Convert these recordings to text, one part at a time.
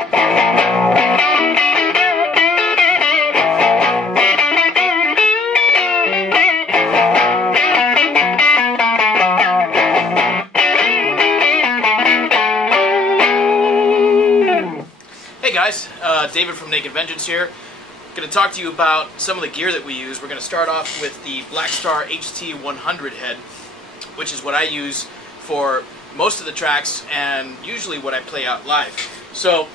Hey guys, David from Naked Vengeance here. Going to talk to you about some of the gear that we use. We're going to start off with the Blackstar HT100 head, which is what I use for most of the tracks and usually what I play out live. So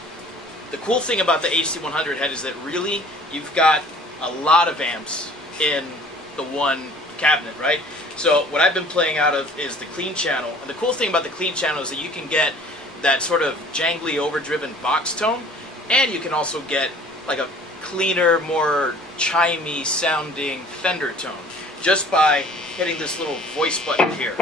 the cool thing about the HT100 head is that really you've got a lot of amps in the one cabinet, right? So what I've been playing out of is the clean channel, and the cool thing about the clean channel is that you can get that sort of jangly, overdriven box tone, and you can also get like a cleaner, more chimey sounding Fender tone just by hitting this little voice button here.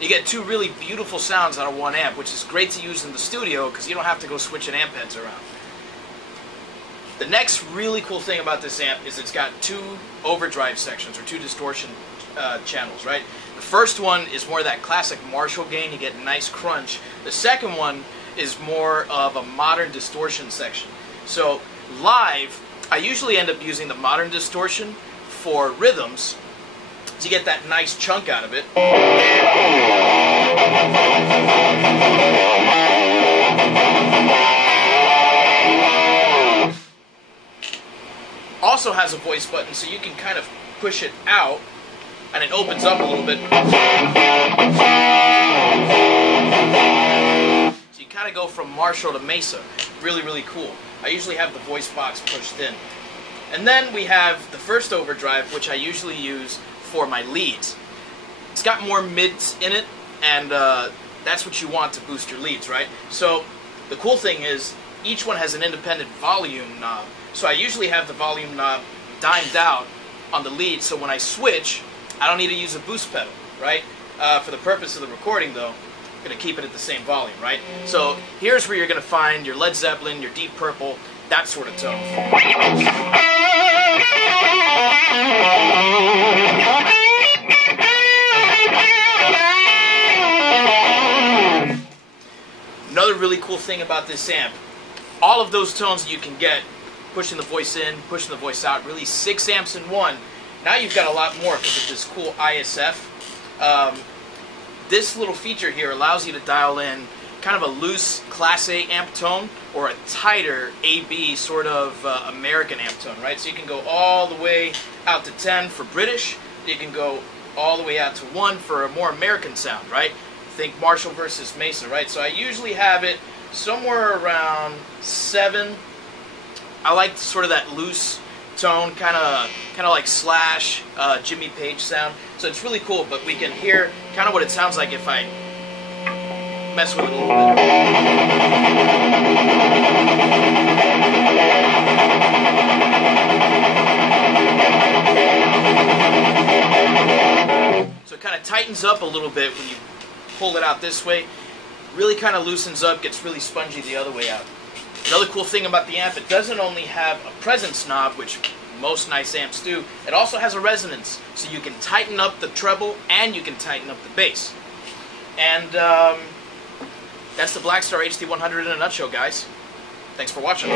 You get two really beautiful sounds out of one amp, which is great to use in the studio because you don't have to go switching amp heads around. The next really cool thing about this amp is it's got two overdrive sections, or two distortion channels, right? The first one is more that classic Marshall gain, you get a nice crunch. The second one is more of a modern distortion section. So live, I usually end up using the modern distortion for rhythms to get that nice chunk out of it. Also has a voice button, so you can kind of push it out and it opens up a little bit. So you kind of go from Marshall to Mesa. Really, really cool. I usually have the voice box pushed in. And then we have the first overdrive, which I usually use for my leads. It's got more mids in it, and that's what you want to boost your leads, right? So the cool thing is each one has an independent volume knob. So I usually have the volume knob dimed out on the lead, so when I switch, I don't need to use a boost pedal, right? For the purpose of the recording, though, I'm going to keep it at the same volume, right? So here's where you're going to find your Led Zeppelin, your Deep Purple, that sort of tone. Another really cool thing about this amp, all of those tones that you can get, pushing the voice in, pushing the voice out, really 6 amps in one. Now you've got a lot more because of this cool ISF. This little feature here allows you to dial in kind of a loose Class A amp tone or a tighter AB sort of American amp tone, right? So you can go all the way out to 10 for British. You can go all the way out to 1 for a more American sound, right? Think Marshall versus Mesa, right? So I usually have it somewhere around 7. I like sort of that loose tone, kind of like Slash, Jimmy Page sound. So it's really cool, but we can hear kind of what it sounds like if I mess with it a little bit. So it kind of tightens up a little bit when you pull it out this way. Really kind of loosens up, gets really spongy the other way out. Another cool thing about the amp, it doesn't only have a presence knob, which most nice amps do, it also has a resonance. So you can tighten up the treble and you can tighten up the bass. And that's the Blackstar HT100 in a nutshell, guys. Thanks for watching.